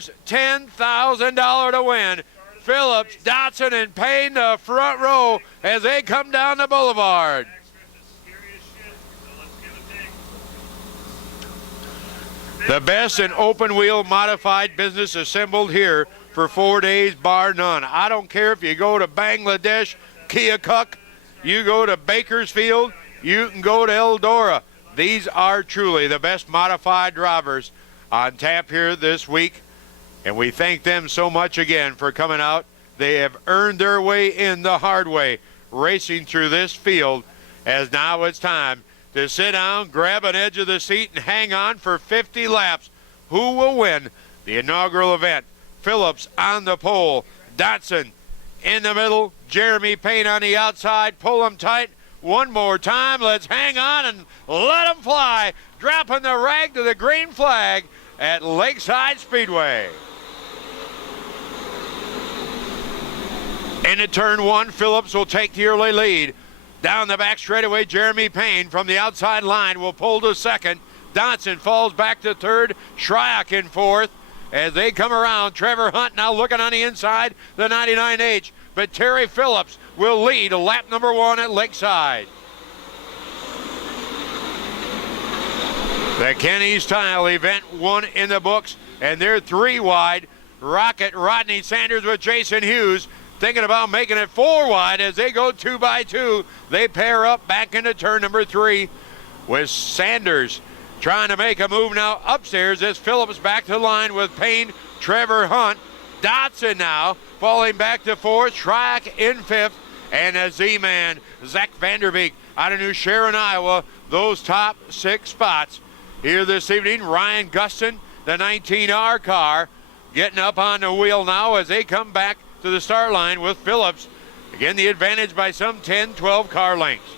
$10,000 to win. Phillips, Dotson, and Payne, the front row as they come down the boulevard. The best in open wheel modified business assembled here for 4 days, bar none. I don't care if you go to Bangladesh, Keokuk, you go to Bakersfield, you can go to Eldora. These are truly the best modified drivers on tap here this week. And we thank them so much again for coming out. They have earned their way in the hard way, racing through this field, as now it's time to sit down, grab an edge of the seat, and hang on for 50 laps. Who will win the inaugural event? Phillips on the pole, Dotson in the middle, Jeremy Payne on the outside. Pull them tight one more time. Let's hang on and let them fly, dropping the rag to the green flag at Lakeside Speedway. Into turn one, Phillips will take the early lead. Down the back straightaway, Jeremy Payne from the outside line will pull to second. Dotson falls back to third. Shryock in fourth. As they come around, Trevor Hunt now looking on the inside, the 99H. But Terry Phillips will lead lap number one at Lakeside. The Kenny Style event one in the books, and they're 3 wide. Rocket Rodney Sanders with Jason Hughes thinking about making it 4 wide as they go 2 by 2. They pair up back into turn number 3 with Sanders trying to make a move now upstairs as Phillips back to the line with Payne, Trevor Hunt. Dotson now falling back to 4th, Shryock in 5th, and a Z-Man, Zach Vanderbeek out of New Sharon, Iowa. Those top 6 spots here this evening. Ryan Gustin, the 19R car, getting up on the wheel now as they come back to the start line with Phillips. Again, the advantage by some 10, 12 car lengths.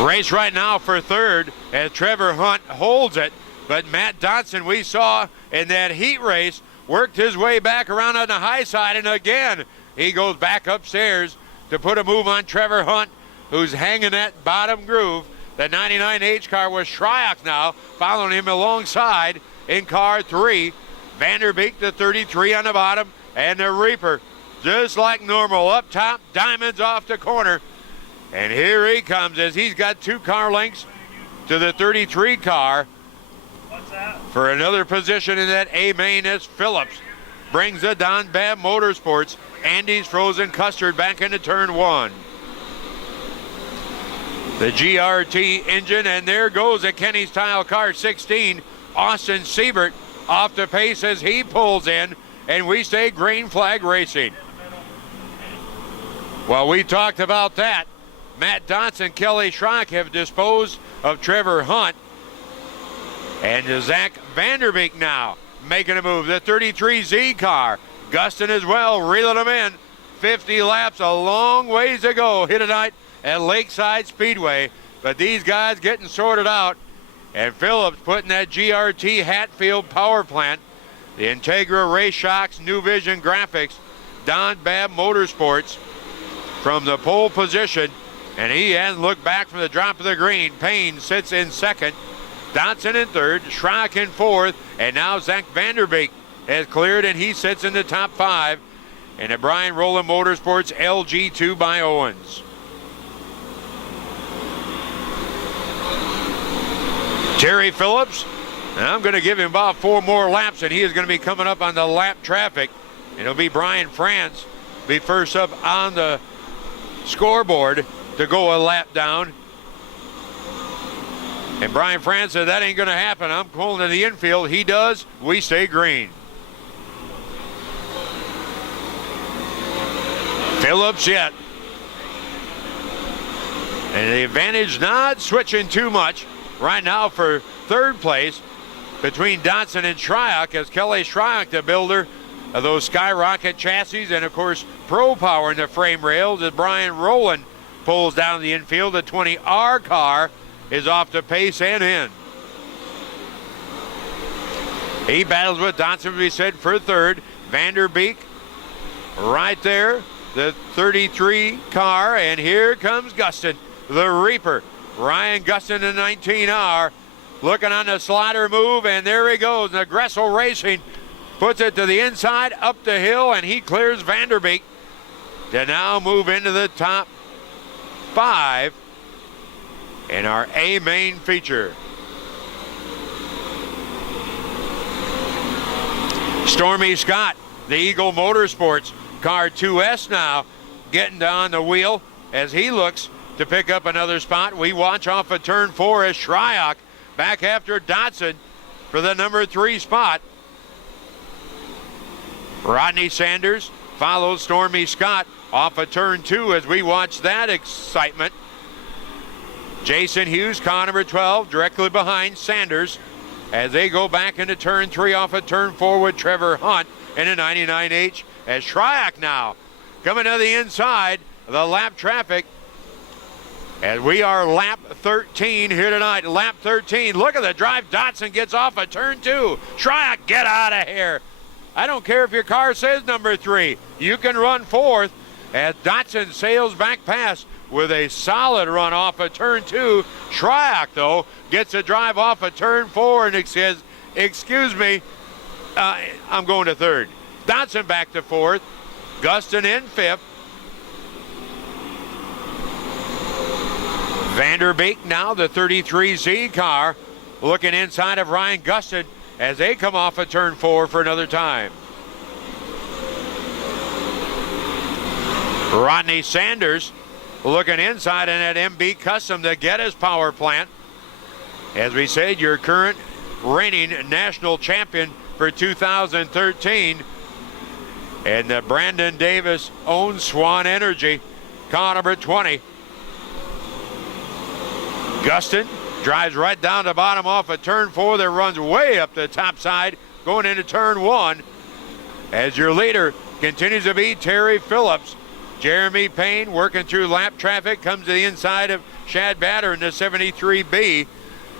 Race right now for third as Trevor Hunt holds it, but Matt Dotson, we saw in that heat race, worked his way back around on the high side, and again, he goes back upstairs to put a move on Trevor Hunt, who's hanging that bottom groove. The 99H car with Shryock now following him alongside in car 3. Vanderbeek, the 33 on the bottom, and the Reaper, just like normal, up top, Diamonds off the corner. And here he comes as he's got 2 car lengths to the 33 car. What's that? For another position in that A main as Phillips brings the Don Babb Motorsports Andy's Frozen Custard back into turn 1. The GRT engine, and there goes a Kenny Style car 16, Austin Siebert, off the pace as he pulls in, and we say green flag racing. Well, we talked about that. Matt Dotson, Kelly Shryock have disposed of Trevor Hunt. And Zach Vanderbeek now making a move. The 33Z car, Gustin as well, reeling them in. 50 laps, a long ways to go here tonight at Lakeside Speedway. But these guys getting sorted out. And Phillips putting that GRT Hatfield power plant, the Integra Race Shocks, New Vision Graphics, Don Babb Motorsports from the pole position. And he hasn't looked back from the drop of the green. Payne sits in second. Dotson in third. Shryock in fourth. And now Zach Vanderbeek has cleared and he sits in the top 5. And the Brian Rowland Motorsports LG 2 by Owens. Terry Phillips, and I'm going to give him about 4 more laps, and he is going to be coming up on the lap traffic. And it'll be Brian France be first up on the scoreboard to go a lap down. And Brian France said, that ain't going to happen. I'm pulling to the infield. He does. We stay green. Phillips yet. And the advantage not switching too much right now for third place between Dotson and Shryock, as Kelly Shryock, the builder of those Skyrocket chassis, and of course Pro Power in the frame rails, as Brian Rowland pulls down the infield. The 20R car is off the pace and in. He battles with Dotson, we said, for third. Vanderbeek right there, the 33 car, and here comes Gustin, the Reaper. Ryan Gustin in 19R looking on the slider move, and there he goes. Negressel Racing puts it to the inside, up the hill, and he clears Vanderbeek to now move into the top 5 in our A main feature. Stormy Scott, the Eagle Motorsports car 2S now, getting on the wheel as he looks to pick up another spot. We watch off of turn 4 as Shryock back after Dotson for the number 3 spot. Rodney Sanders follows Stormy Scott off of turn 2 as we watch that excitement. Jason Hughes, car number 12, directly behind Sanders as they go back into turn 3 off of turn 4 with Trevor Hunt in a 99H as Shryock now coming to the inside of the lap traffic as we are lap 13 here tonight. Lap 13, look at the drive. Dotson gets off of turn 2. Shryock, get out of here. I don't care if your car says number 3. You can run 4th as Dotson sails back past with a solid run off of turn 2. Shryock, though, gets a drive off of turn 4 and says, excuse me, I'm going to 3rd. Dotson back to 4th. Gustin in 5th. Vanderbeek now, the 33Z car, looking inside of Ryan Gustin as they come off of turn 4 for another time. Rodney Sanders looking inside in that MB Custom, the Geddes power plant. As we said, your current reigning national champion for 2013. And the Brandon Davis owns Swan Energy, car number 20. Gustin drives right down the bottom off of turn 4 that runs way up the top side going into turn 1 as your leader continues to be Terry Phillips. Jeremy Payne working through lap traffic comes to the inside of Shad Batter in the 73B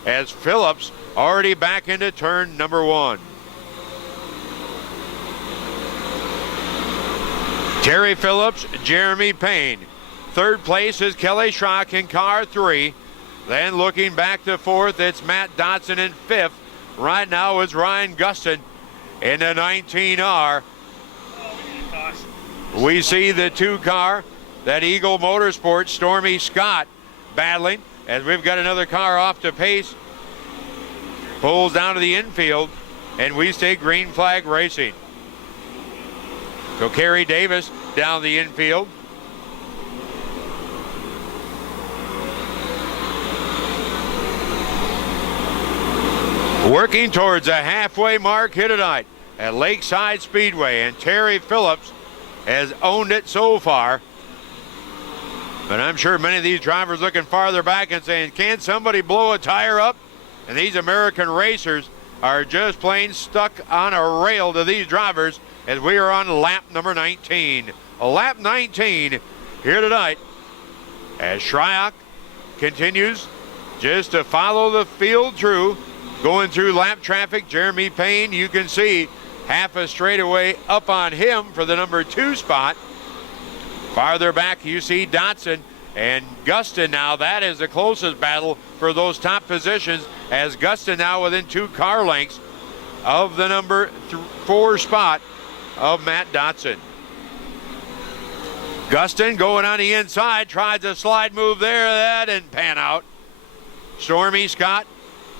as Phillips already back into turn number 1. Terry Phillips, Jeremy Payne. 3rd place is Kelly Schrock in car 3. Then looking back to 4th, it's Matt Dotson in 5th. Right now is Ryan Gustin in the 19R. We see the 2 car, that Eagle Motorsports, Stormy Scott, battling as we've got another car off to pace. Pulls down to the infield, and we stay green flag racing. So Kerry Davis down the infield. Working towards a halfway mark here tonight at Lakeside Speedway, and Terry Phillips has owned it so far. But I'm sure many of these drivers looking farther back and saying, can somebody blow a tire up? And these American racers are just plain stuck on a rail to these drivers as we are on lap number 19. Lap 19 here tonight as Shryock continues just to follow the field through. Going through lap traffic, Jeremy Payne, you can see half a straightaway up on him for the number 2 spot. Farther back, you see Dotson and Gustin now. That is the closest battle for those top positions as Gustin now within 2 car lengths of the number 4 spot of Matt Dotson. Gustin going on the inside, tries a slide move there. That didn't pan out. Stormy Scott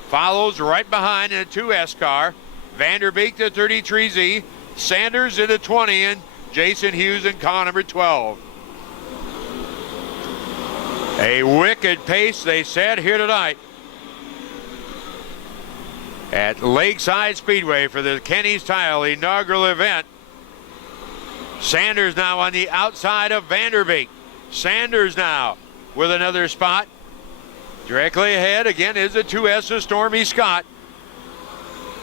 follows right behind in a 2S car. Vanderbeek, the 33Z. Sanders in the 20, and Jason Hughes in car number 12. A wicked pace, they said, here tonight at Lakeside Speedway for the Kenny's Tile inaugural event. Sanders now on the outside of Vanderbeek. Sanders now with another spot. Directly ahead again is the 2S of Stormy Scott.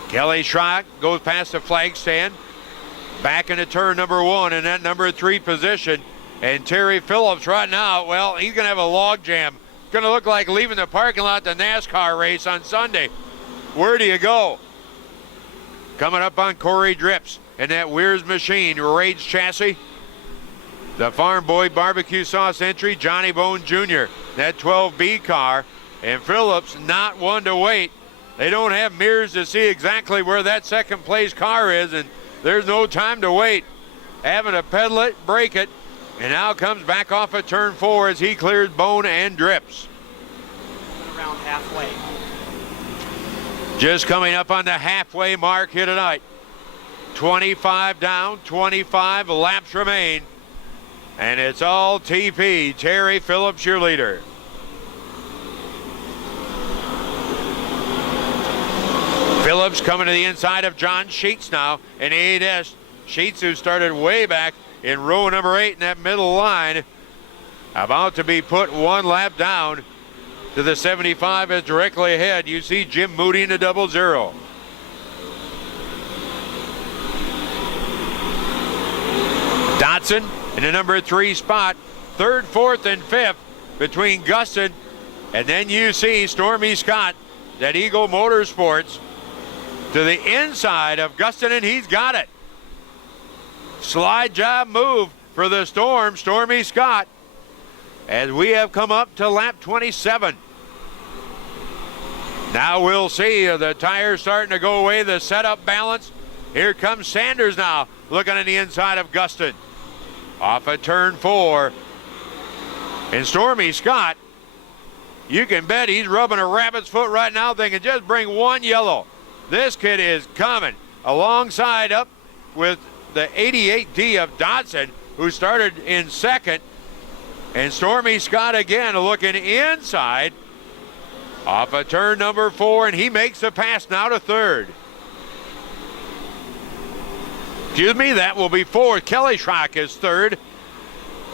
Kelly Schrock goes past the flag stand, back into turn number 1 in that number 3 position. And Terry Phillips right now, well, he's going to have a log jam. It's going to look like leaving the parking lot the NASCAR race on Sunday. Where do you go? Coming up on Corey Drips in that Weir's Machine Rage chassis. The Farm Boy barbecue sauce entry, Johnny Bone Jr., that 12B car. And Phillips not one to wait They don't have mirrors to see exactly where that second place car is, and there's no time to wait. Having to pedal it, brake it, and now comes back off of turn 4 as he clears Bone and Drips. Around halfway. Just coming up on the halfway mark here tonight. 25 down, 25 laps remain. And it's all TP, Terry Phillips, your leader. Phillips coming to the inside of John Sheets now in 8S. Sheets, who started way back in row number 8 in that middle line, about to be put one lap down to the 75 is directly ahead. You see Jim Moody in the 00. Dotson in the number 3 spot, 3rd, 4th, and 5th between Gustin and then you see Stormy Scott at Eagle Motorsports to the inside of Gustin, and he's got it. Slide job move for the Storm, Stormy Scott, as we have come up to lap 27. Now we'll see the tires starting to go away, the setup balance. Here comes Sanders now, looking on the inside of Gustin. Off of turn 4. And Stormy Scott, you can bet he's rubbing a rabbit's foot right now, thinking just bring one yellow. This kid is coming alongside up with the 88D of Dodson, who started in 2nd. And Stormy Scott again looking inside off of turn number 4, and he makes the pass now to 3rd. Excuse me, that will be 4th. Kelly Schrock is 3rd.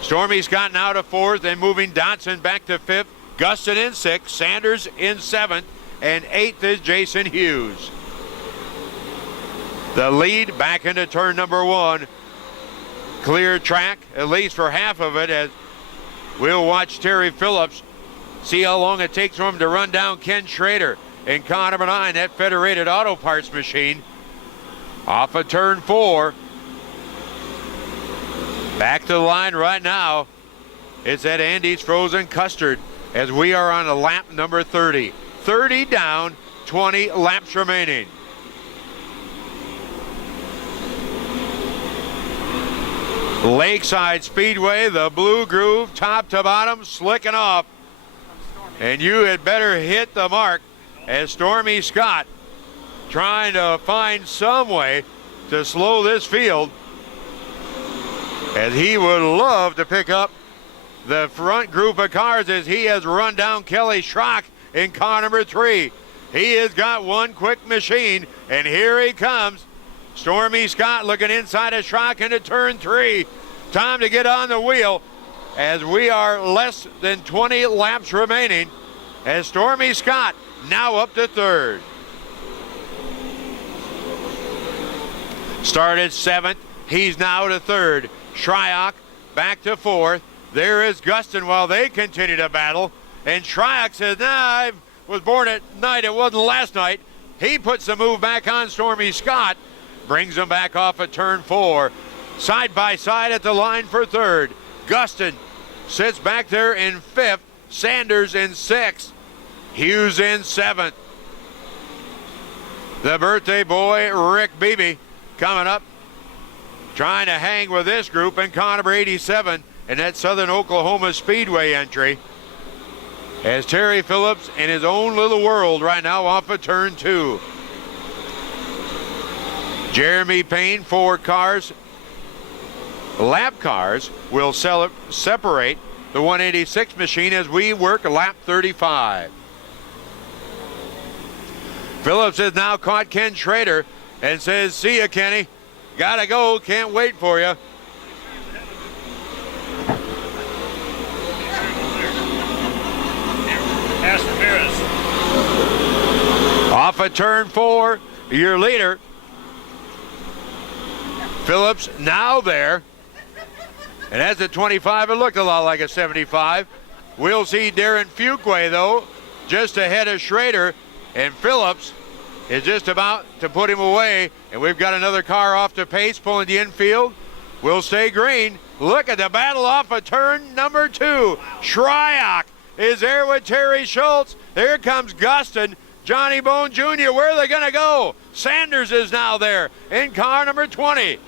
Stormy Scott now to 4th, and moving Dodson back to 5th. Gustin in 6th, Sanders in 7th, and 8th is Jason Hughes. The lead back into turn number 1. Clear track, at least for half of it, as we'll watch Terry Phillips see how long it takes for him to run down Ken Schrader in car number 9, that Federated Auto Parts machine. Off of turn 4. Back to the line right now. It's at Andy's Frozen Custard as we are on a lap number 30. 30 down, 20 laps remaining. Lakeside Speedway, the Blue Groove, top to bottom, slicking off. And you had better hit the mark as Stormy Scott trying to find some way to slow this field, as he would love to pick up the front group of cars as he has run down Kelly Schrock in car number 3. He has got one quick machine, and here he comes. Stormy Scott looking inside of Schrock into turn 3. Time to get on the wheel as we are less than 20 laps remaining, as Stormy Scott now up to 3rd. Started 7th, he's now to 3rd. Shryock back to 4th. There is Gustin while they continue to battle. And Shryock says, nah, I was born at night, it wasn't last night. He puts the move back on Stormy Scott, brings him back off of turn 4. Side by side at the line for 3rd. Gustin sits back there in 5th. Sanders in 6th. Hughes in 7th. The birthday boy, Rick Beebe, coming up, trying to hang with this group in car number 87 in that Southern Oklahoma Speedway entry. As Terry Phillips in his own little world right now off of turn 2. Jeremy Payne, 4 cars, lap cars, will separate the 186 machine as we work lap 35. Phillips has now caught Ken Schrader and says, see ya, Kenny. Gotta go, can't wait for you. Off of turn 4, your leader, Phillips, now there. And as a 25, it looked a lot like a 75. We'll see Darren Fuquay, though, just ahead of Schrader, and Phillips is just about to put him away, and we've got another car off the pace pulling the infield. We'll stay green. Look at the battle off of turn number 2. Shryock is there with Terry Schultz. Here comes Gustin. Johnny Bone Jr., where are they going to go? Sanders is now there in car number 20.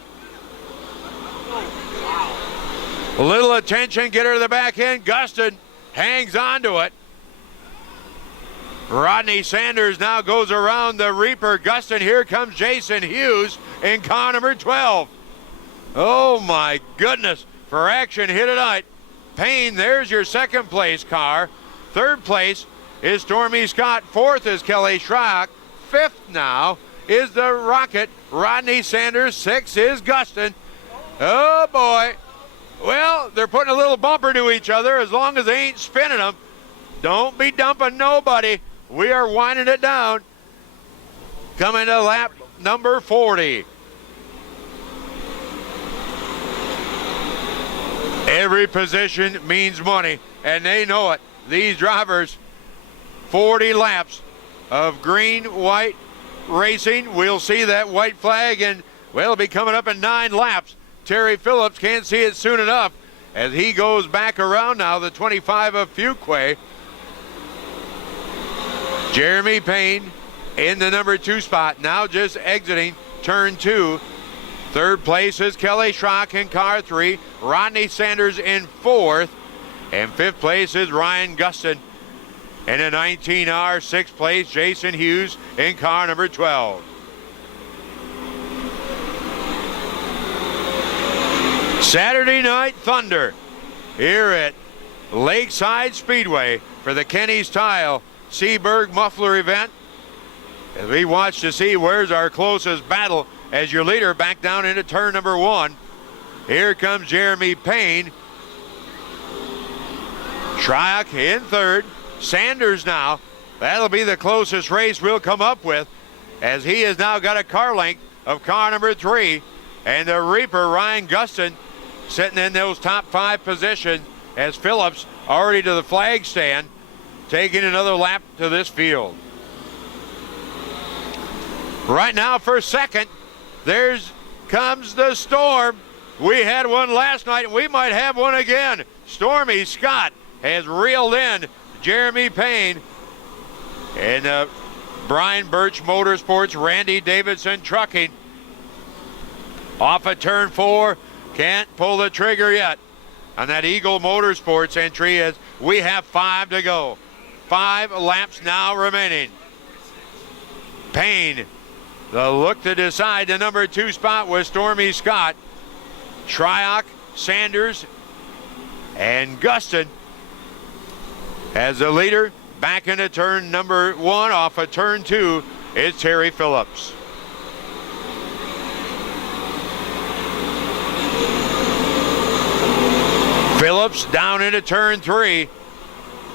A little attention, get her to the back end. Gustin hangs on to it. Rodney Sanders now goes around the Reaper. Gustin, here comes Jason Hughes in car number 12. Oh my goodness, for action here tonight. Payne, there's your second place car. Third place is Stormy Scott. Fourth is Kelly Schrock. Fifth now is the Rocket, Rodney Sanders. Sixth is Gustin. Oh boy. Well, they're putting a little bumper to each other as long as they ain't spinning them. Don't be dumping nobody. We are winding it down. Coming to lap number 40. Every position means money, and they know it. These drivers, 40 laps of green, white racing. We'll see that white flag, and well, it'll be coming up in 9 laps. Terry Phillips can't see it soon enough as he goes back around now, the 25 of Fuquay. Jeremy Payne in the number 2 spot, now just exiting turn 2. Third place is Kelly Schrock in car 3. Rodney Sanders in 4th. And 5th place is Ryan Gustin in a 19R. 6th place, Jason Hughes in car number 12. Saturday Night Thunder here at Lakeside Speedway for the Kenny's Tile Seaberg Muffler event. As we watch to see where's our closest battle as your leader back down into turn number 1. Here comes Jeremy Payne. Shryock in 3rd. Sanders now. That'll be the closest race we'll come up with as he has now got a car length of car number 3. And the Reaper, Ryan Gustin, sitting in those top 5 positions as Phillips already to the flag stand, taking another lap to this field. Right now for second, there's comes the Storm. We had one last night, and we might have one again. Stormy Scott has reeled in Jeremy Payne. And Brian Birch Motorsports, Randy Davidson Trucking. Off of turn 4, can't pull the trigger yet on that Eagle Motorsports entry as we have 5 to go. 5 laps now remaining. Payne, the look to decide the number 2 spot was Stormy Scott. Shryock, Sanders, and Gustin as the leader. Back into turn number 1 off of turn 2 is Terry Phillips. Phillips down into turn 3.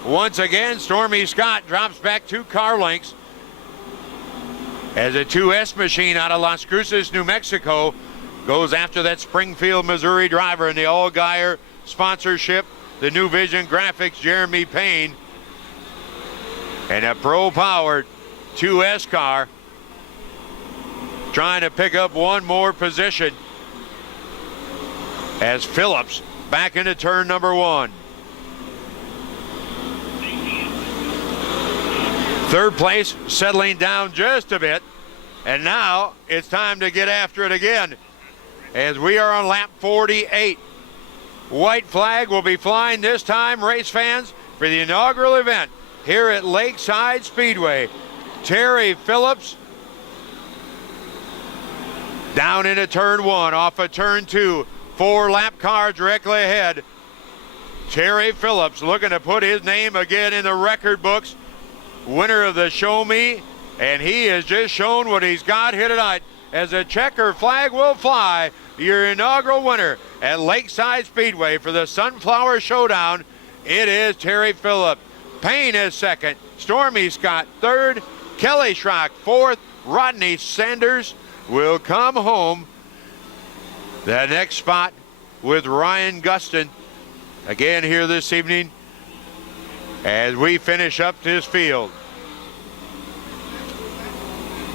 Once again, Stormy Scott drops back 2 car lengths as a 2S machine out of Las Cruces, New Mexico, goes after that Springfield, Missouri driver in the Allgaier sponsorship, the New Vision Graphics, Jeremy Payne, and a pro-powered 2S car trying to pick up one more position as Phillips back into turn number 1. Third place settling down just a bit, and now it's time to get after it again as we are on lap 48. White flag will be flying this time, race fans, for the inaugural event here at Lakeside Speedway. Terry Phillips down into turn 1 off of turn 2. 4 lap car directly ahead. Terry Phillips looking to put his name again in the record books. Winner of the Show Me, and he has just shown what he's got here tonight as a checker flag will fly. Your inaugural winner at Lakeside Speedway for the Sunflower Showdown, it is Terry Phillips. Payne is second, Stormy Scott third, Kelly Schrock fourth, Rodney Sanders will come home. The next spot with Ryan Gustin again here this evening as we finish up this field.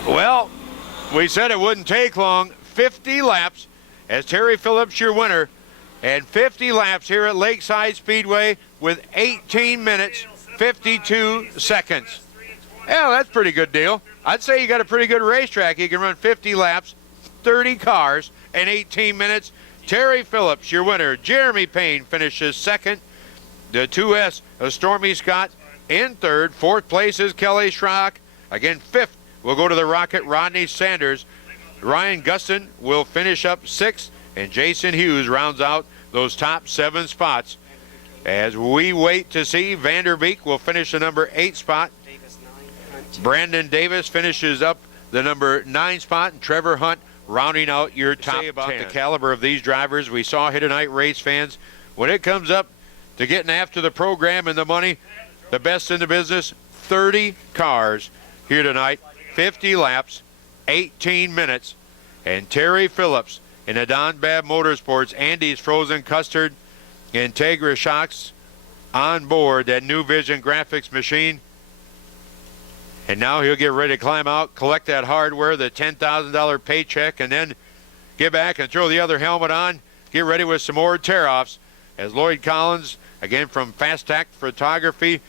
Well, we said it wouldn't take long. 50 laps as Terry Phillips your winner, and 50 laps here at Lakeside Speedway with 18 minutes 52 seconds. Yeah, that's a pretty good deal. I'd say you got a pretty good racetrack. You can run 50 laps, 30 cars, in 18 minutes. Terry Phillips, your winner. Jeremy Payne finishes second. The 2S of Stormy Scott in third. Fourth place is Kelly Schrock. Again, fifth will go to the Rocket, Rodney Sanders. Ryan Gustin will finish up sixth, and Jason Hughes rounds out those top 7 spots. As we wait to see, Vanderbeek will finish the number 8 spot. Brandon Davis finishes up the number 9 spot, and Trevor Hunt rounding out your top 10. About the caliber of these drivers we saw here tonight, race fans. When it comes up to getting after the program and the money, the best in the business, 30 cars here tonight, 50 laps, 18 minutes, and Terry Phillips in the Don Babb Motorsports, Andy's Frozen Custard, Integra Shocks on board that New Vision graphics machine. And now he'll get ready to climb out, collect that hardware, the $10,000 paycheck, and then get back and throw the other helmet on, get ready with some more tear-offs. As Lloyd Collins, again from Fast Tac Photography,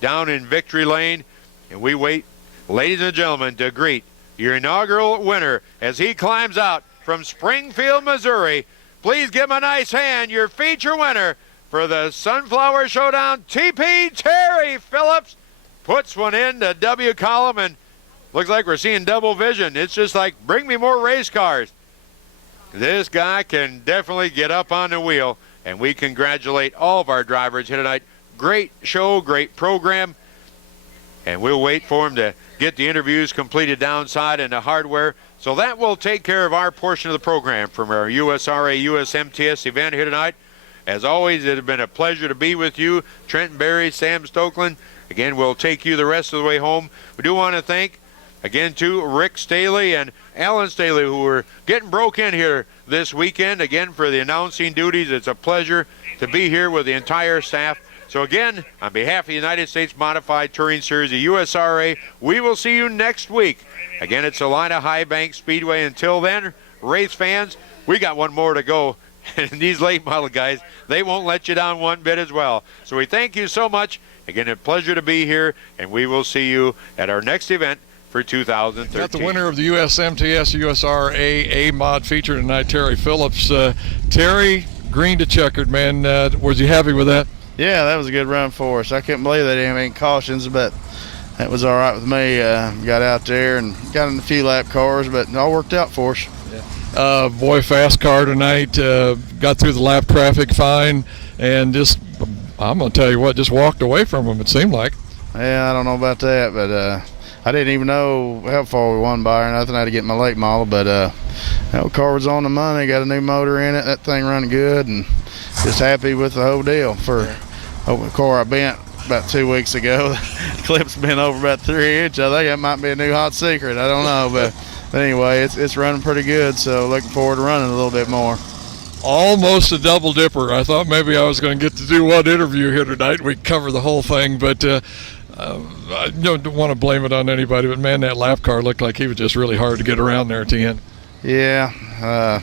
down in Victory Lane. And we wait, ladies and gentlemen, to greet your inaugural winner as he climbs out from Springfield, Missouri. Please give him a nice hand, your feature winner for the Sunflower Showdown, TP Terry Phillips. Puts one in the W column, and looks like we're seeing double vision. It's just like, bring me more race cars. This guy can definitely get up on the wheel, and we congratulate all of our drivers here tonight. Great show, great program, and we'll wait for him to get the interviews completed downside and the hardware. So that will take care of our portion of the program from our USRA USMTS event here tonight. As always, it has been a pleasure to be with you, Trenton Berry, Sam Stokeland. Again, we'll take you the rest of the way home. We do want to thank, again, to Rick Staley and Alan Staley, who were getting broke in here this weekend, again, for the announcing duties. It's a pleasure to be here with the entire staff. So, again, on behalf of the United States Modified Touring Series, the USRA, we will see you next week. Again, it's Salina High Bank Speedway. Until then, race fans, we got one more to go. And these late model guys, they won't let you down one bit as well. So we thank you so much. Again, a pleasure to be here, and we will see you at our next event for 2013. Got the winner of the USMTS USRA A-Mod feature tonight, Terry Phillips. Terry, green to checkered, man. Was you happy with that? Yeah, that was a good run for us. I couldn't believe they didn't have any cautions, but that was all right with me. Got out there and got in a few lap cars, but it all worked out for us. Boy, fast car tonight. Got through the lap traffic fine, and just, I'm going to tell you what, just walked away from them, it seemed like. Yeah, I don't know about that, but I didn't even know how far we won by or nothing. I had to get my late model, but that car was on the money, got a new motor in it, that thing running good, and just happy with the whole deal. For the car I bent about 2 weeks ago, the clip's been over about 3 inches. I think that might be a new hot secret. I don't know, but anyway, it's running pretty good, so looking forward to running a little bit more. Almost a double dipper. I thought maybe I was going to get to do one interview here tonight. We cover the whole thing, but I don't want to blame it on anybody, but man, that lap car looked like he was just really hard to get around there at the end. Yeah.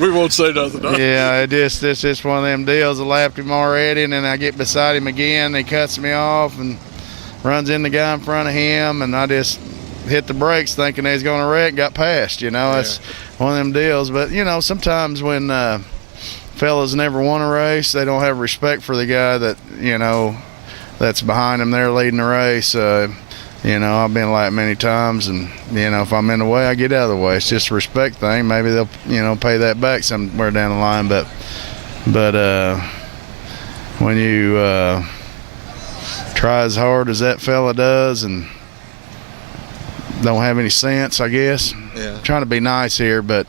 We won't say nothing. Yeah, it's just one of them deals. I lapped him already, and then I get beside him again. He cuts me off and runs in the guy in front of him, and I just hit the brakes thinking they was going to wreck, got past, That's one of them deals. But, sometimes when fellas never won a race, they don't have respect for the guy that, that's behind them there leading the race. I've been like many times, and, if I'm in the way, I get out of the way. It's just a respect thing. Maybe they'll, pay that back somewhere down the line. But when you try as hard as that fella does and don't have any sense, I guess. Yeah. Trying to be nice here, but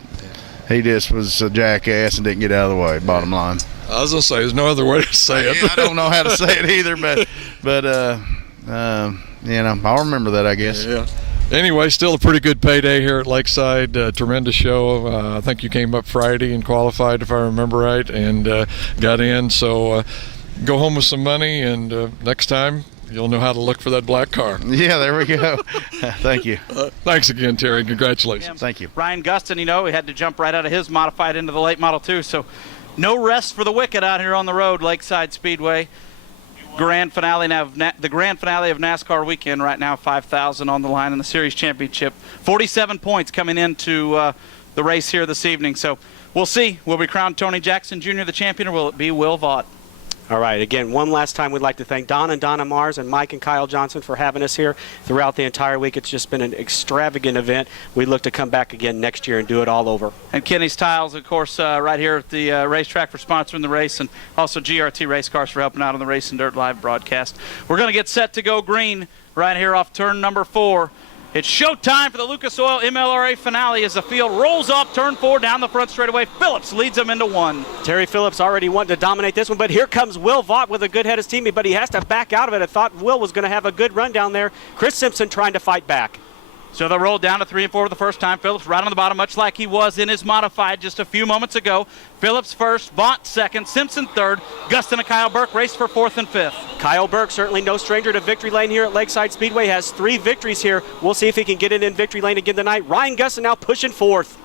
he just was a jackass and didn't get out of the way, bottom line. I was going to say, there's no other way to say it. I don't know how to say it either, but I'll remember that, I guess. Yeah. Anyway, still a pretty good payday here at Lakeside. Tremendous show. I think you came up Friday and qualified, if I remember right, and got in. So go home with some money, and next time you'll know how to look for that black car. Yeah, there we go. Thank you. Thanks again, Terry. Congratulations. Thank you. Ryan Gustin, he had to jump right out of his modified into the late model too. So no rest for the wicked out here on the road, Lakeside Speedway. grand finale of NASCAR weekend right now. 5,000 on the line in the series championship. 47 points coming into the race here this evening. So we'll see. Will we crown Tony Jackson Jr. the champion, or will it be Will Vaught? All right, again, one last time we'd like to thank Don and Donna Mars and Mike and Kyle Johnson for having us here throughout the entire week. It's just been an extravagant event. We look to come back again next year and do it all over. And Kenny's Tiles, of course, right here at the racetrack for sponsoring the race, and also GRT Race Cars for helping out on the Race and Dirt live broadcast. We're going to get set to go green right here off turn number 4. It's showtime for the Lucas Oil MLRA finale as the field rolls off turn 4 down the front straightaway. Phillips leads them into 1. Terry Phillips already wanted to dominate this one, but here comes Will Vaught with a good head of steam, but he has to back out of it. I thought Will was going to have a good run down there. Chris Simpson trying to fight back. So they rolled down to 3 and 4 for the first time. Phillips right on the bottom, much like he was in his modified just a few moments ago. Phillips first, Vaught second, Simpson third. Gustin and Kyle Burke race for 4th and 5th. Kyle Burke, certainly no stranger to victory lane here at Lakeside Speedway, has 3 victories here. We'll see if he can get it in victory lane again tonight. Ryan Gustin now pushing 4th.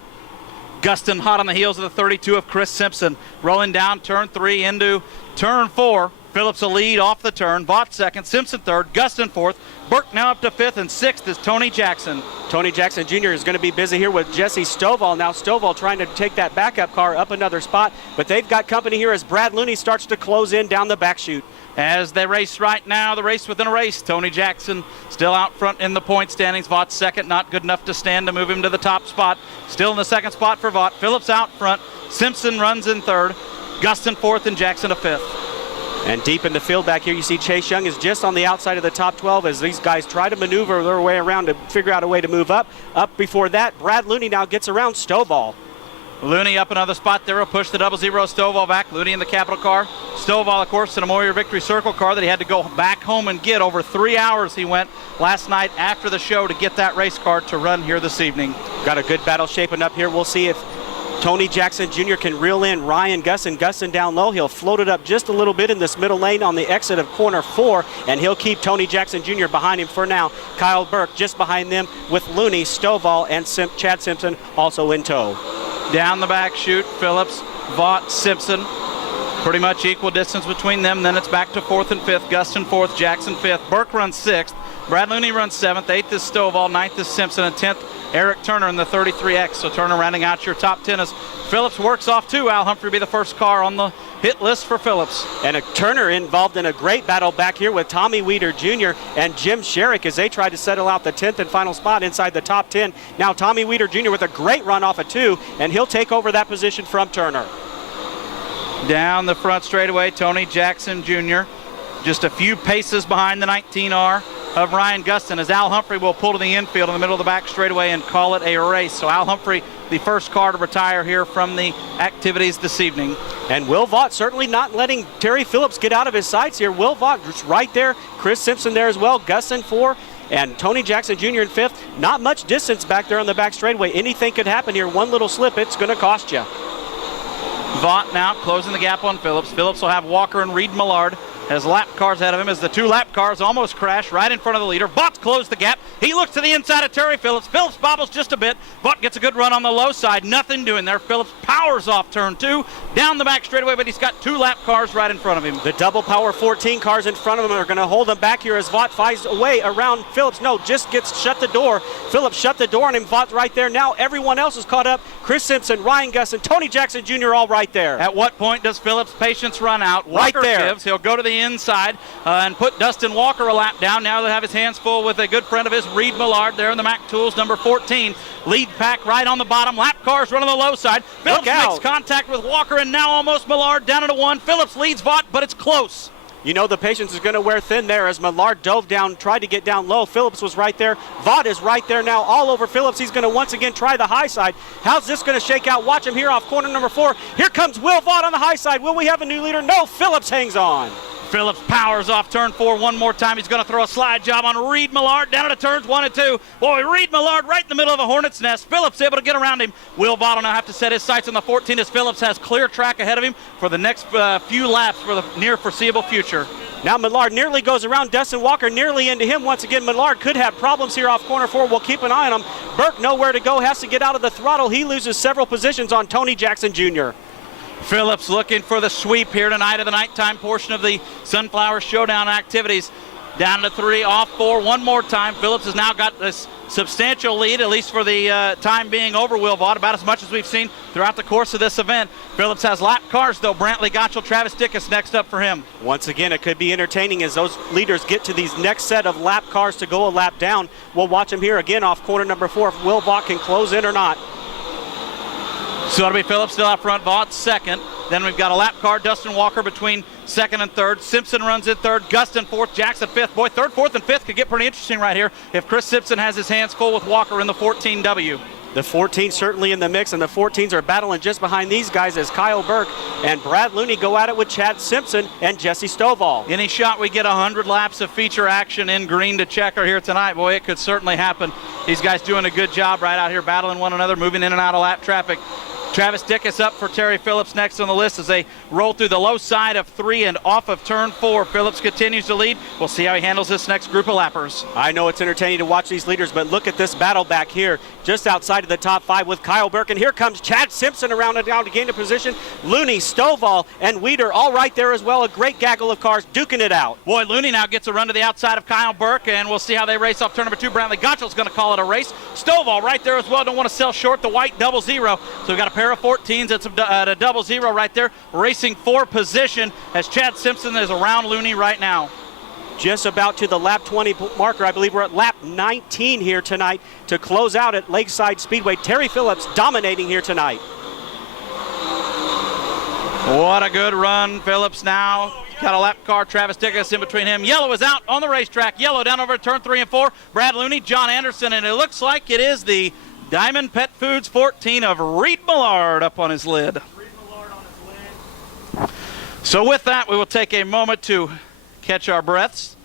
Gustin hot on the heels of the 32 of Chris Simpson. Rolling down turn 3 into turn 4. Phillips a lead off the turn. Vaught second, Simpson third, Gustin 4th. Burke now up to 5th, and 6th is Tony Jackson. Tony Jackson Jr. is going to be busy here with Jesse Stovall. Now Stovall trying to take that backup car up another spot, but they've got company here as Brad Looney starts to close in down the back chute. As they race right now, the race within a race. Tony Jackson still out front in the point standings. Vaught second, not good enough to stand to move him to the top spot. Still in the second spot for Vaught. Phillips out front. Simpson runs in third. Gustin 4th and Jackson a 5th. And deep in the field back here, you see Chase Young is just on the outside of the top 12 as these guys try to maneuver their way around to figure out a way to move up. Up before that, Brad Looney now gets around Stovall. Looney up another spot there will push the 00 Stovall back. Looney in the capital car. Stovall, of course, in a Moyer Victory Circle car that he had to go back home and get. Over 3 hours he went last night after the show to get that race car to run here this evening. Got a good battle shaping up here. We'll see if Tony Jackson Jr. can reel in Ryan Gustin. Gustin down low. He'll float it up just a little bit in this middle lane on the exit of corner 4, and he'll keep Tony Jackson Jr. behind him for now. Kyle Burke just behind them with Looney, Stovall, and Chad Simpson also in tow. Down the back chute, Phillips, Vaught, Simpson. Pretty much equal distance between them. Then it's back to 4th and 5th. Gustin 4th, Jackson 5th. Burke runs 6th. Brad Looney runs 7th. 8th is Stovall. 9th is Simpson. And 10th, Eric Turner in the 33X. So Turner rounding out your top 10 as Phillips works off too. Al Humphrey will be the first car on the hit list for Phillips. And Turner involved in a great battle back here with Tommy Weeder Jr. and Jim Sherrick as they tried to settle out the 10th and final spot inside the top 10. Now Tommy Weeder Jr. with a great run off of 2, and he'll take over that position from Turner. Down the front straightaway, Tony Jackson Jr. just a few paces behind the 19R of Ryan Gustin as Al Humphrey will pull to the infield in the middle of the back straightaway and call it a race. So Al Humphrey, the first car to retire here from the activities this evening. And Will Vaught certainly not letting Terry Phillips get out of his sights here. Will Vaught just right there. Chris Simpson there as well. Gustin 4 and Tony Jackson Jr. in 5th. Not much distance back there on the back straightaway. Anything could happen here. One little slip, it's going to cost you. Vaught now closing the gap on Phillips. Phillips will have Walker and Reed Millard as lap cars ahead of him as the 2 lap cars almost crash right in front of the leader. Vaught's closed the gap. He looks to the inside of Terry Phillips. Phillips bobbles just a bit. Vaught gets a good run on the low side. Nothing doing there. Phillips powers off turn 2 down the back straightaway, but he's got 2 lap cars right in front of him. The double power 14 cars in front of him are going to hold him back here as Vaught finds a way around Phillips. No, just gets shut the door. Phillips shut the door on him. Vaught right there. Now everyone else is caught up. Chris Simpson, Ryan Gustin, Tony Jackson Jr. all right there. At what point does Phillips' patience run out? Right Walker there. gives. He'll go to the inside and put Dustin Walker a lap down. Now they'll have his hands full with a good friend of his, Reed Millard, there in the Mac Tools, number 14. Lead pack right on the bottom. Lap cars running the low side. Phillips makes contact with Walker, and now almost Millard down into 1. Phillips leads Vaught, but it's close. You know the patience is going to wear thin there as Millard dove down, tried to get down low. Phillips was right there. Vaught is right there now all over Phillips. He's going to once again try the high side. How's this going to shake out? Watch him here off corner number 4. Here comes Will Vaught on the high side. Will we have a new leader? No, Phillips hangs on. Phillips powers off turn 4 one more time. He's going to throw a slide job on Reed Millard down into turns 1 and 2. Boy, Reed Millard right in the middle of a hornet's nest. Phillips able to get around him. Will Vaught will now have to set his sights on the 14 as Phillips has clear track ahead of him for the next few laps for the near foreseeable future. Now Millard nearly goes around Dustin Walker, nearly into him once again. Millard could have problems here off corner 4. We'll keep an eye on him. Burke nowhere to go, has to get out of the throttle. He loses several positions on Tony Jackson Jr. Phillips looking for the sweep here tonight of the nighttime portion of the Sunflower Showdown activities. Down to 3, off 4, one more time. Phillips has now got this substantial lead, at least for the time being, over Will Vaught, about as much as we've seen throughout the course of this event. Phillips has lap cars, though. Brantley Gottschall, Travis Dickus next up for him. Once again, it could be entertaining as those leaders get to these next set of lap cars to go a lap down. We'll watch them here again off corner number 4 if Will Vaught can close in or not. So it'll be Phillips still out front, Vaught second. Then we've got a lap car, Dustin Walker between second and third. Simpson runs in third, Gustin fourth, Jackson fifth. Boy, third, fourth, and fifth could get pretty interesting right here if Chris Simpson has his hands full with Walker in the 14W. The 14 certainly in the mix, and the 14s are battling just behind these guys as Kyle Burke and Brad Looney go at it with Chad Simpson and Jesse Stovall. Any shot we get 100 laps of feature action in green to checker here tonight, boy, it could certainly happen. These guys doing a good job right out here battling one another, moving in and out of lap traffic. Travis Dickus up for Terry Phillips next on the list as they roll through the low side of 3 and off of turn 4. Phillips continues to lead. We'll see how he handles this next group of lappers. I know it's entertaining to watch these leaders, but look at this battle back here just outside of the top 5 with Kyle Burke. And here comes Chad Simpson around and down to gain a position. Looney, Stovall, and Weeder all right there as well. A great gaggle of cars duking it out. Boy, Looney now gets a run to the outside of Kyle Burke, and we'll see how they race off turn number 2. Brantley Gottschall's going to call it a race. Stovall right there as well. Don't want to sell short the white 00. So we've got a pair of 14s at a 00 right there, racing for position as Chad Simpson is around Looney right now. Just about to the lap 20 marker. I believe we're at lap 19 here tonight to close out at Lakeside Speedway. Terry Phillips dominating here tonight. What a good run. Phillips now got a lap car. Travis Dickus in between him. Yellow is out on the racetrack. Yellow down over turn 3 and 4. Brad Looney, John Anderson, and it looks like it is the Diamond Pet Foods 14 of Reed Millard up on his lid. So with that, we will take a moment to catch our breaths,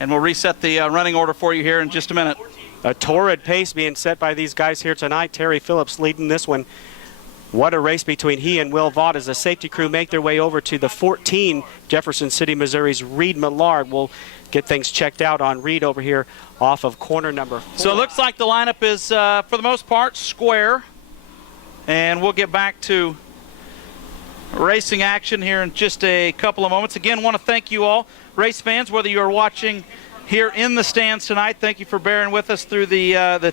and we'll reset the running order for you here in just a minute. A torrid pace being set by these guys here tonight. Terry Phillips leading this one. What a race between he and Will Vaught as the safety crew make their way over to the 14, Jefferson City, Missouri's Reed Millard. We'll get things checked out on Reed over here off of corner number 4. So it looks like the lineup is, for the most part, square. And we'll get back to racing action here in just a couple of moments. Again, want to thank you all, race fans, whether you are watching here in the stands tonight. Thank you for bearing with us through the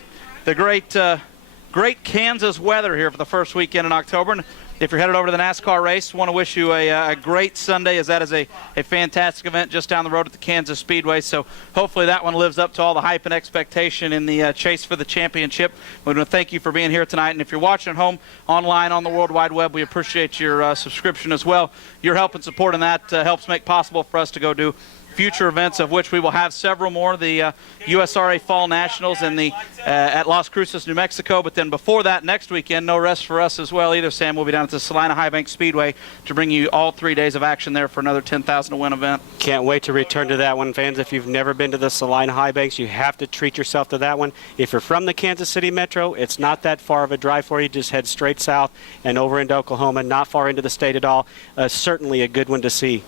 great Kansas weather here for the first weekend in October. And if you're headed over to the NASCAR race, want to wish you a great Sunday, as that is a fantastic event just down the road at the Kansas Speedway. So hopefully that one lives up to all the hype and expectation in the chase for the championship. We want to thank you for being here tonight. And if you're watching at home, online, on the World Wide Web, we appreciate your subscription as well. Your help and support in that helps make possible for us to go do future events, of which we will have several more. The USRA Fall Nationals and the at Las Cruces, New Mexico. But then before that, next weekend, no rest for us as well either, Sam. We'll be down at the Salina High Bank Speedway to bring you all 3 days of action there for another 10,000 to win event. Can't wait to return to that one, fans. If you've never been to the Salina High Banks, you have to treat yourself to that one. If you're from the Kansas City Metro, it's not that far of a drive for you. Just head straight south and over into Oklahoma, not far into the state at all. Certainly a good one to see.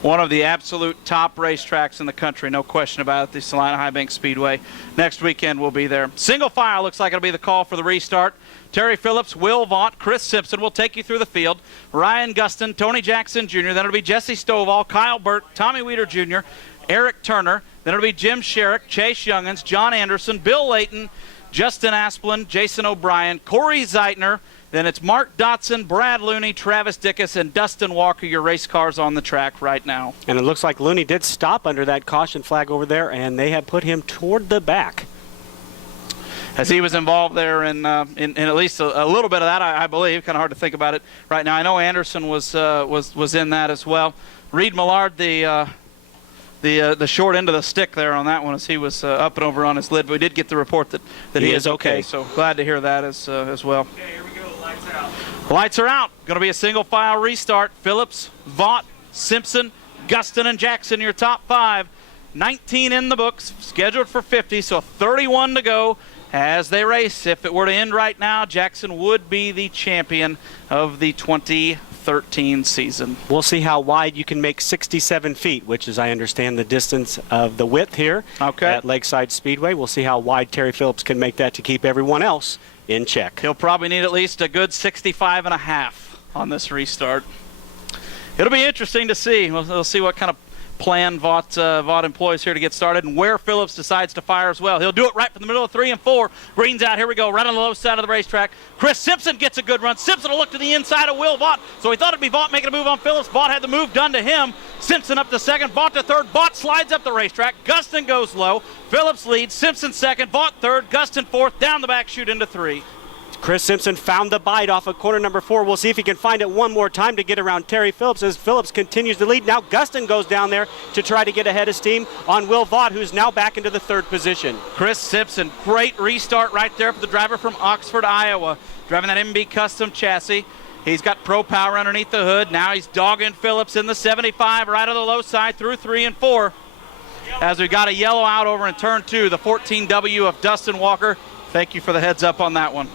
One of the absolute top racetracks in the country, no question about it, the Salina High Bank Speedway. Next weekend we'll be there. Single file looks like it'll be the call for the restart. Terry Phillips, Will Vaught, Chris Simpson will take you through the field. Ryan Gustin, Tony Jackson Jr., then it'll be Jesse Stovall, Kyle Burke, Tommy Weeder Jr., Eric Turner, then it'll be Jim Sherrick, Chase Youngins, John Anderson, Bill Layton, Justin Asplin, Jason O'Brien, Corey Zeitner. Then it's Mark Dotson, Brad Looney, Travis Dickus, and Dustin Walker, your race cars on the track right now. And it looks like Looney did stop under that caution flag over there, and they have put him toward the back. As he was involved there in at least a little bit of that, I believe. Kind of hard to think about it right now. I know Anderson was in that as well. Reed Millard, the short end of the stick there on that one, as he was up and over on his lid. But we did get the report that he is okay. So glad to hear that as well. Okay, here we go. Lights out. Lights are out. Going to be a single file restart. Phillips, Vaught, Simpson, Gustin, and Jackson, your top 5. 19 in the books, scheduled for 50, so 31 to go as they race. If it were to end right now, Jackson would be the champion of the 2013 season. We'll see how wide you can make 67 feet, which is, I understand, the distance of the width here at Lakeside Speedway. We'll see how wide Terry Phillips can make that to keep everyone else in check. He'll probably need at least a good 65 and a half. on this restart. It'll be interesting to see. We'll see what kind of plan Vaught employs here to get started, and where Phillips decides to fire as well. He'll do it right from the middle of 3 and 4. Green's out. Here we go. Right on the low side of the racetrack. Chris Simpson gets a good run. Simpson will look to the inside of Will Vaught. So he thought it'd be Vaught making a move on Phillips. Vaught had the move done to him. Simpson up to second. Vaught to third. Vaught slides up the racetrack. Gustin goes low. Phillips leads. Simpson second. Vaught third. Gustin fourth. Down the back chute into 3. Chris Simpson found the bite off of corner number 4. We'll see if he can find it one more time to get around Terry Phillips as Phillips continues to lead. Now Gustin goes down there to try to get ahead of steam on Will Vaught, who's now back into the 3rd position. Chris Simpson, great restart right there for the driver from Oxford, Iowa, driving that MB Custom chassis. He's got Pro Power underneath the hood. Now he's dogging Phillips in the 75 right on the low side through 3 and 4. As we got a yellow out over in turn 2, the 14W of Dustin Walker. Thank you for the heads up on that one.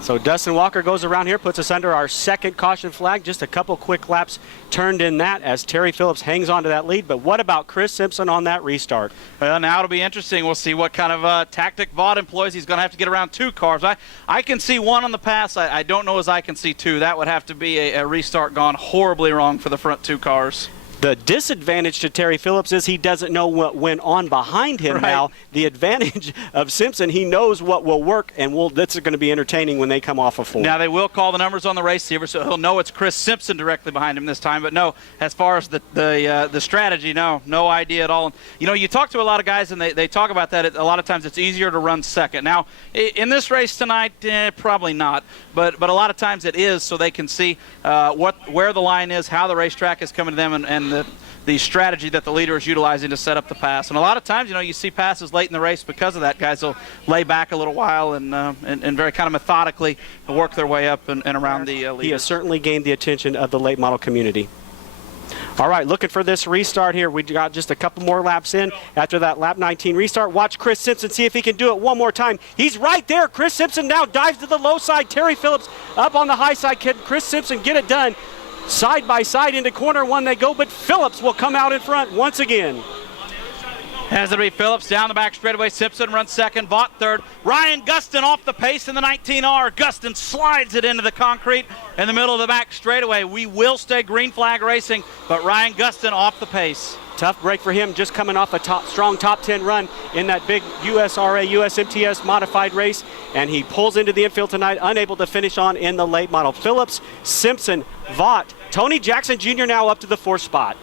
So Dustin Walker goes around here, puts us under our 2nd caution flag. Just a couple quick laps turned in that as Terry Phillips hangs on to that lead. But what about Chris Simpson on that restart? Well, now it'll be interesting. We'll see what kind of tactic Vaught employs. He's going to have to get around 2 cars. I can see 1 on the pass. I don't know as I can see 2. That would have to be a restart gone horribly wrong for the front 2 cars. The disadvantage to Terry Phillips is he doesn't know what went on behind him now. The advantage of Simpson, he knows what will work, and that's going to be entertaining when they come off of 4. Now, they will call the numbers on the receiver, so he'll know it's Chris Simpson directly behind him this time. But, no, as far as the strategy, no idea at all. You know, you talk to a lot of guys, and they talk about that. A lot of times it's easier to run second. Now, in this race tonight, probably not. But a lot of times it is, so they can see where the line is, how the racetrack is coming to them, and the strategy that the leader is utilizing to set up the pass. And a lot of times, you know, you see passes late in the race because of that. Guys will lay back a little while and very kind of methodically work their way up and around the leader. He has certainly gained the attention of the late model community. All right, looking for this restart here. We got just a couple more laps in after that lap 19 restart. Watch Chris Simpson see if he can do it one more time. He's right there. Chris Simpson now dives to the low side. Terry Phillips up on the high side. Can Chris Simpson get it done? Side by side into corner 1 they go, but Phillips will come out in front once again. Has it be Phillips down the back straightaway. Simpson runs second, Vaught third. Ryan Gustin off the pace in the 19R. Gustin slides it into the concrete in the middle of the back straightaway. We will stay green flag racing, but Ryan Gustin off the pace. Tough break for him, just coming off a strong top 10 run in that big USRA, USMTS modified race, and he pulls into the infield tonight, unable to finish on in the late model. Phillips, Simpson, Vaught, Tony Jackson Jr. now up to the 4th spot.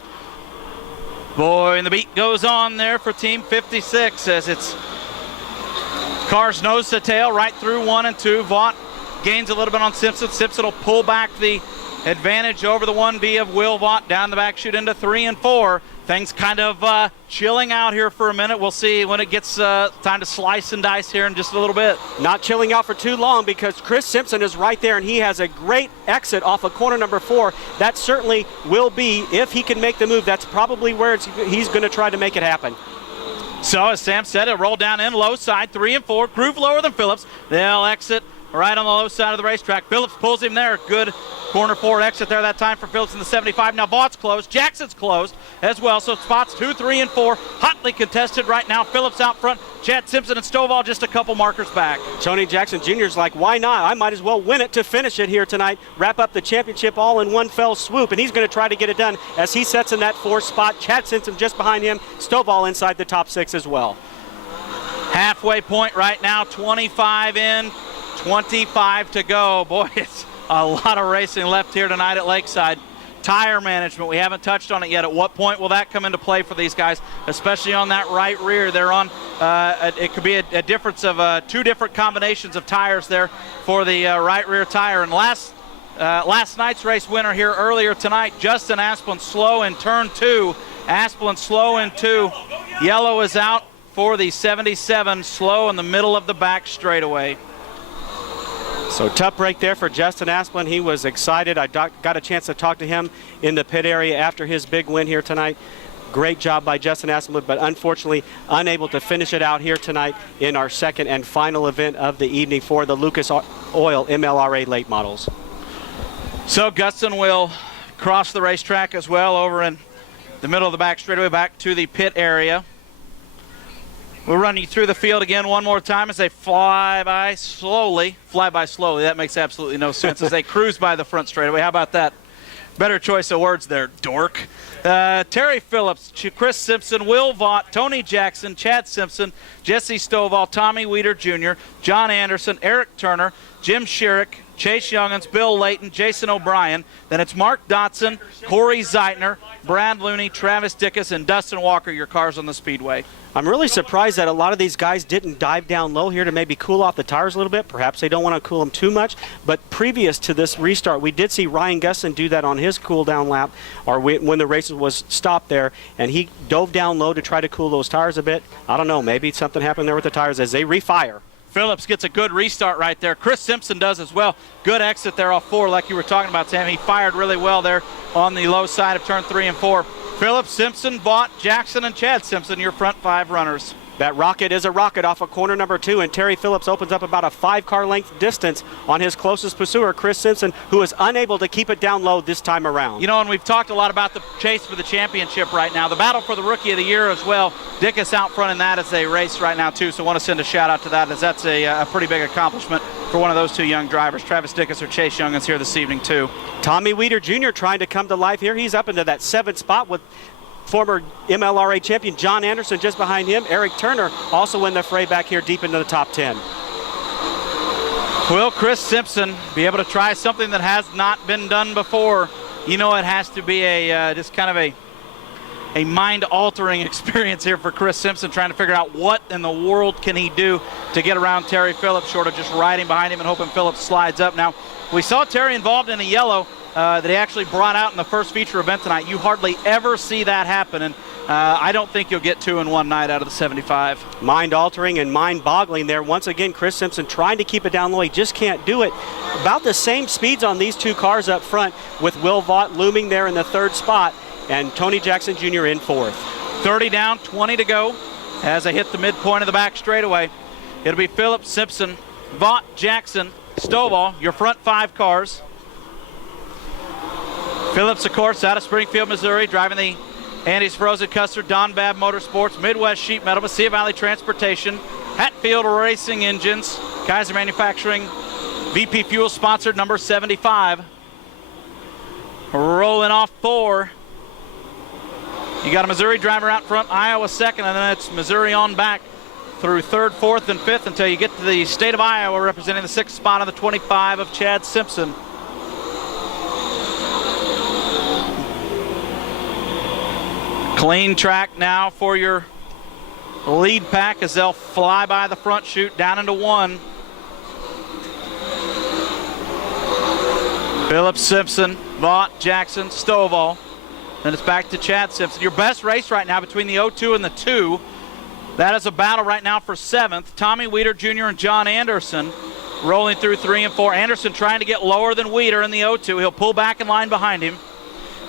Boy, and the beat goes on there for Team 56 as it's cars nose to tail right through 1 and 2. Vaught gains a little bit on Simpson. Simpson will pull back the advantage over the 1B of Will Vaught down the back chute into 3 and 4. Things kind of chilling out here for a minute. We'll see when it gets time to slice and dice here in just a little bit. Not chilling out for too long because Chris Simpson is right there, and he has a great exit off of corner number 4. That certainly will be, if he can make the move, that's probably where he's going to try to make it happen. So as Sam said, it'll roll down in low side, 3 and 4, groove lower than Phillips. They'll exit right on the low side of the racetrack. Phillips pulls him there. Good corner 4 exit there that time for Phillips in the 75. Now Vaught's closed. Jackson's closed as well. So spots 2, 3, and 4 hotly contested right now. Phillips out front. Chad Simpson and Stovall just a couple markers back. Tony Jackson Jr.'s like, why not? I might as well win it to finish it here tonight. Wrap up the championship all in one fell swoop, and he's going to try to get it done as he sets in that 4th spot. Chad Simpson just behind him. Stovall inside the top 6 as well. Halfway point right now, 25 in. 25 to go. Boy, it's a lot of racing left here tonight at Lakeside. Tire management, we haven't touched on it yet. At what point will that come into play for these guys, especially on that right rear? They're on, it could be a difference of 2 different combinations of tires there for the right rear tire. And last night's race winner here earlier tonight, Justin Asplin, slow in turn 2. Asplin slow in 2. Yellow is out for the 77, slow in the middle of the back straightaway. So tough break there for Justin Asplin. He was excited. I got a chance to talk to him in the pit area after his big win here tonight. Great job by Justin Asplin, but unfortunately unable to finish it out here tonight in our 2nd and final event of the evening for the Lucas Oil MLRA late models. So Gustin will cross the racetrack as well over in the middle of the back straightaway back to the pit area. We'll run you through the field again one more time as they fly by slowly. Fly by slowly. That makes absolutely no sense as they cruise by the front straightaway. How about that? Better choice of words there, dork. Terry Phillips, Chris Simpson, Will Vaught, Tony Jackson, Chad Simpson, Jesse Stovall, Tommy Weeder Jr., John Anderson, Eric Turner, Jim Sherrick, Chase Youngins, Bill Layton, Jason O'Brien. Then it's Mark Dotson, Corey Zeitner, Brad Looney, Travis Dickus, and Dustin Walker, your cars on the Speedway. I'm really surprised that a lot of these guys didn't dive down low here to maybe cool off the tires a little bit. Perhaps they don't want to cool them too much. But previous to this restart, we did see Ryan Gustin do that on his cool down lap, or when the race was stopped there, and he dove down low to try to cool those tires a bit. I don't know, maybe something happened there with the tires as they refire. Phillips gets a good restart right there. Chris Simpson does as well. Good exit there off 4 like you were talking about, Sam. He fired really well there on the low side of turn 3 and 4. Phillips, Simpson, Vaught, Jackson, and Chad Simpson, your front 5 runners. That rocket is a rocket off of corner number 2, and Terry Phillips opens up about a 5-car length distance on his closest pursuer, Chris Simpson, who is unable to keep it down low this time around. You know, and we've talked a lot about the chase for the championship right now. The battle for the Rookie of the Year as well. Dickus out front in that as they race right now, too, so I want to send a shout-out to that as that's a pretty big accomplishment for one of those 2 young drivers, Travis Dickus or Chase Youngins here this evening, too. Tommy Weeder Jr. trying to come to life here. He's up into that 7th spot with former MLRA champion John Anderson just behind him. Eric Turner also in the fray back here deep into the top 10. Will Chris Simpson be able to try something that has not been done before? You know, it has to be just kind of a mind-altering experience here for Chris Simpson, trying to figure out what in the world can he do to get around Terry Phillips, short of just riding behind him and hoping Phillips slides up. Now, we saw Terry involved in a yellow that he actually brought out in the first feature event tonight. You hardly ever see that happen, and I don't think you'll get 2 in one night out of the 75. Mind-altering and mind-boggling there. Once again, Chris Simpson trying to keep it down low. He just can't do it. About the same speeds on these 2 cars up front, with Will Vaught looming there in the 3rd spot and Tony Jackson Jr. in 4th. 30 down, 20 to go as they hit the midpoint of the back straightaway. It'll be Phillips, Simpson, Vaught, Jackson, Stovall, your front 5 cars. Phillips, of course, out of Springfield, Missouri, driving the Andy's Frozen Custard, Don Babb Motorsports, Midwest Sheet Metal, Mesilla Valley Transportation, Hatfield Racing Engines, Kaiser Manufacturing, VP Fuel sponsored number 75. Rolling off 4. You got a Missouri driver out front, Iowa second, and then it's Missouri on back through 3rd, 4th, and 5th until you get to the state of Iowa representing the 6th spot on the 25 of Chad Simpson. Clean track now for your lead pack as they'll fly by the front chute down into 1. Phillips, Simpson, Vaught, Jackson, Stovall. Then it's back to Chad Simpson. Your best race right now between the 0-2 and the 2. That is a battle right now for 7th. Tommy Weeder Jr. and John Anderson rolling through 3 and 4. Anderson trying to get lower than Weeder in the 0-2. He'll pull back in line behind him.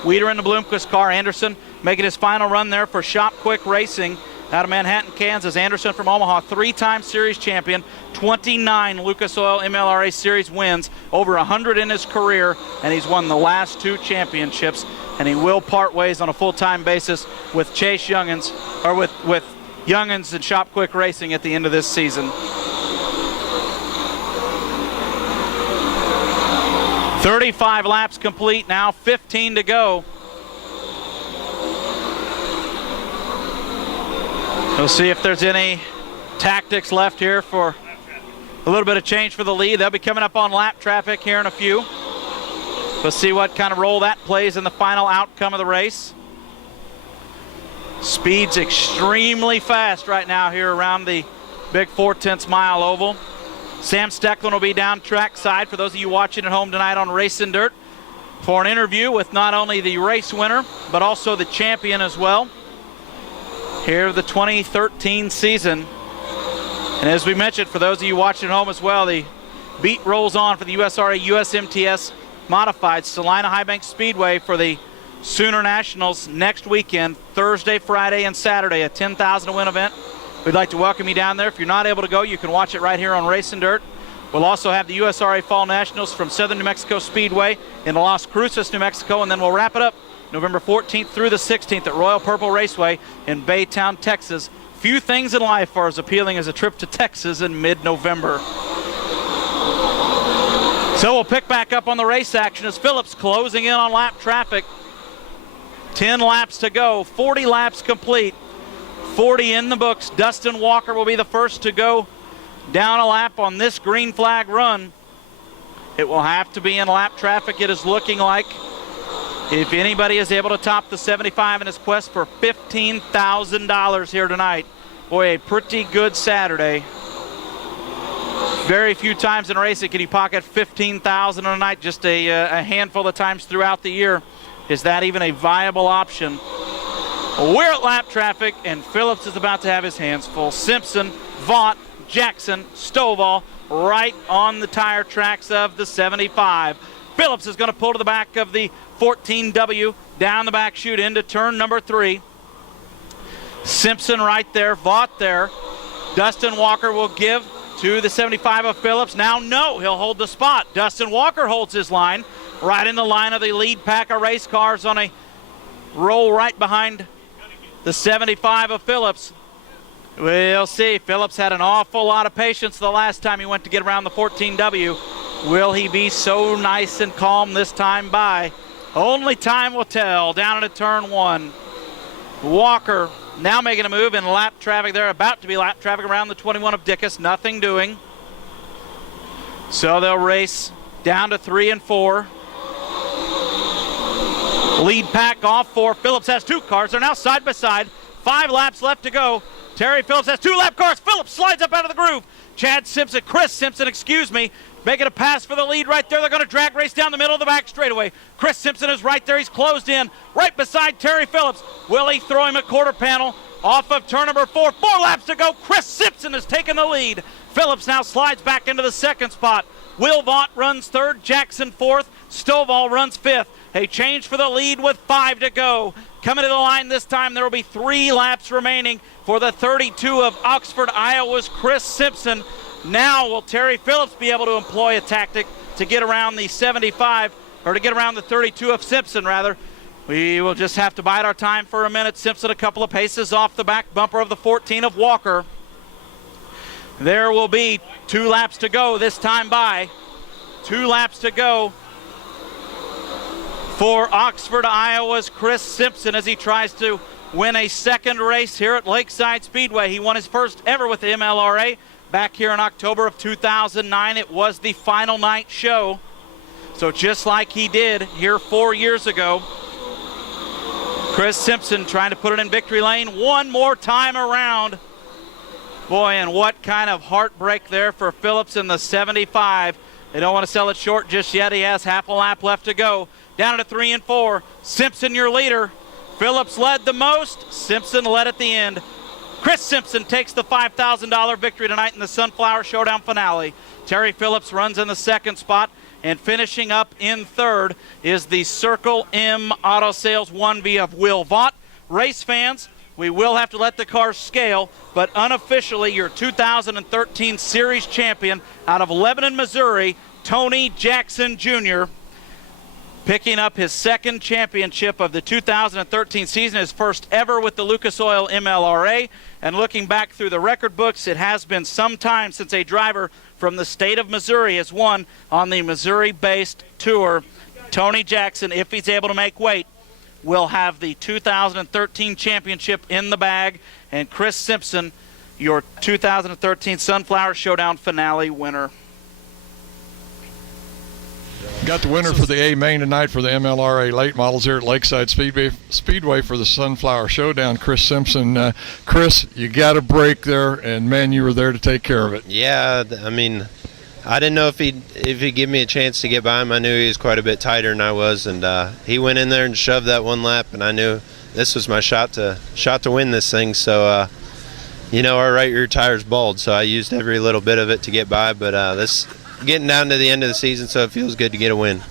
Weeder in the Bloomquist car. Anderson making his final run there for Shop Quick Racing out of Manhattan, Kansas. Anderson from Omaha, 3-time series champion, 29 Lucas Oil MLRA series wins, over 100 in his career, and he's won the last 2 championships, and he will part ways on a full-time basis with Chase Youngins, or with Youngins and Shop Quick Racing at the end of this season. 35 laps complete now, 15 to go. We'll see if there's any tactics left here for a little bit of change for the lead. They'll be coming up on lap traffic here in a few. We'll see what kind of role that plays in the final outcome of the race. Speed's extremely fast right now here around the big 4/10 mile oval. Sam Stecklin will be down track side for those of you watching at home tonight on Racing Dirt for an interview with not only the race winner, but also the champion as well here of the 2013 season. And as we mentioned, for those of you watching at home as well, the beat rolls on for the USRA USMTS Modified Salina High Bank Speedway for the Sooner Nationals next weekend, Thursday, Friday, and Saturday, a 10,000 to win event. We'd like to welcome you down there. If you're not able to go, you can watch it right here on Racing Dirt. We'll also have the USRA Fall Nationals from Southern New Mexico Speedway in Las Cruces, New Mexico, and then we'll wrap it up November 14th through the 16th at Royal Purple Raceway in Baytown, Texas, few things in life are as appealing as a trip to Texas in mid-November. So we'll pick back up on the race action as Phillips closing in on lap traffic. 10 laps to go, 40 laps complete, 40 in the books. Dustin Walker will be the first to go down a lap on this green flag run. It will have to be in lap traffic, it is looking like. If anybody is able to top the 75 in his quest for $15,000 here tonight, boy, a pretty good Saturday. Very few times in racing can you pocket $15,000 a night, just a handful of times throughout the year. Is that even a viable option? We're at lap traffic, and Phillips is about to have his hands full. Simpson, Vaught, Jackson, Stovall, right on the tire tracks of the 75. Phillips is going to pull to the back of the 14W, down the back chute into turn number 3. Simpson right there, Vaught there. Dustin Walker will give to the 75 of Phillips. Now, no, he'll hold the spot. Dustin Walker holds his line, right in the line of the lead pack of race cars on a roll right behind the 75 of Phillips. We'll see. Phillips had an awful lot of patience the last time he went to get around the 14W. Will he be so nice and calm this time by? Only time will tell. Down into turn 1. Walker now making a move in lap traffic. They're about to be lap traffic around the 21 of Dickus. Nothing doing. So they'll race down to 3 and 4. Lead pack off 4. Phillips has 2 cars. They're now side by side. 5 laps left to go. Terry Phillips has 2 lap cars. Phillips slides up out of the groove. Chris Simpson, making a pass for the lead right there. They're going to drag race down the middle of the back straightaway. Chris Simpson is right there. He's closed in right beside Terry Phillips. Will he throw him a quarter panel off of turn number 4? 4 laps to go. Chris Simpson has taken the lead. Phillips now slides back into the second spot. Will Vaught runs 3rd, Jackson 4th, Stovall runs 5th. A change for the lead with 5 to go. Coming to the line this time, there will be 3 laps remaining for the 32 of Oxford, Iowa's Chris Simpson. Now will Terry Phillips be able to employ a tactic to get around the 75, or to get around the 32 of Simpson, rather. We will just have to bide our time for a minute. Simpson a couple of paces off the back bumper of the 14 of Walker. There will be 2 laps to go this time by. 2 laps to go for Oxford, Iowa's Chris Simpson as he tries to win a second race here at Lakeside Speedway. He won his first ever with the MLRA back here in October of 2009. It was the final night show. So just like he did here 4 years ago, Chris Simpson trying to put it in victory lane one more time around. Boy, and what kind of heartbreak there for Phillips in the 75. They don't want to sell it short just yet. He has half a lap left to go. Down to 3 and 4. Simpson, your leader. Phillips led the most. Simpson led at the end. Chris Simpson takes the $5,000 victory tonight in the Sunflower Showdown finale. Terry Phillips runs in the second spot, and finishing up in 3rd is the Circle M Auto Sales 1V of Will Vaught. Race fans, we will have to let the cars scale, but unofficially your 2013 Series champion out of Lebanon, Missouri, Tony Jackson Jr., picking up his 2nd championship of the 2013 season, his first ever with the Lucas Oil MLRA. And looking back through the record books, it has been some time since a driver from the state of Missouri has won on the Missouri-based tour. Tony Jackson, if he's able to make weight, will have the 2013 championship in the bag. And Chris Simpson, your 2013 Sunflower Showdown finale winner. Got the winner for the A main tonight for the MLRA late models here at Lakeside Speedway for the Sunflower Showdown, Chris Simpson. Chris, you got a break there, and man, you were there to take care of it. Yeah, I mean, I didn't know if he'd give me a chance to get by him. I knew he was quite a bit tighter than I was, and he went in there and shoved that one lap, and I knew this was my shot to win this thing. So, you know, our right rear tire's bald, so I used every little bit of it to get by, but this. Getting down to the end of the season, so it feels good to get a win.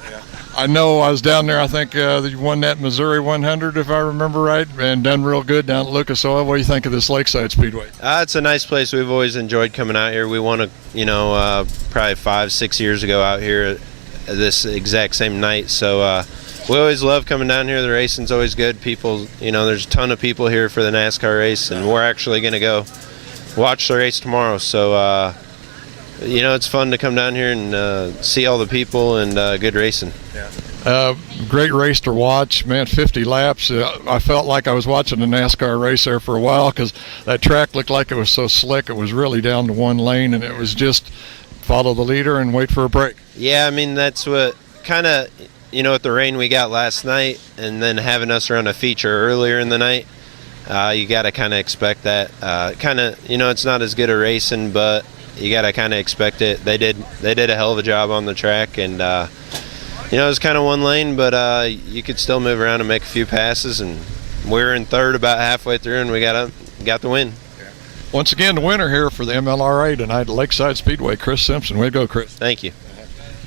I know I was down there. I think you won that Missouri 100, if I remember right, and done real good down at Lucas Oil. What do you think of this Lakeside Speedway? It's a nice place. We've always enjoyed coming out here. We won probably 5-6 years ago out here this exact same night. So we always love coming down here. The racing's always good. People, there's a ton of people here for the NASCAR race, and we're actually going to go watch the race tomorrow. So, it's fun to come down here and see all the people and good racing. Great race to watch, man. 50 laps. I felt like I was watching a NASCAR race there for a while because that track looked like it was so slick. It was really down to one lane, and it was just follow the leader and wait for a break. Yeah, I mean, that's what kind of, with the rain we got last night and then having us run a feature earlier in the night, you got to kind of expect that. It's not as good a racing, but you got to kind of expect it. They did a hell of a job on the track, and it was kind of one lane, but you could still move around and make a few passes, and we were in third about halfway through, and we got the win. Once again, the winner here for the MLRA tonight at Lakeside Speedway, Chris Simpson. Way to go, Chris. Thank you.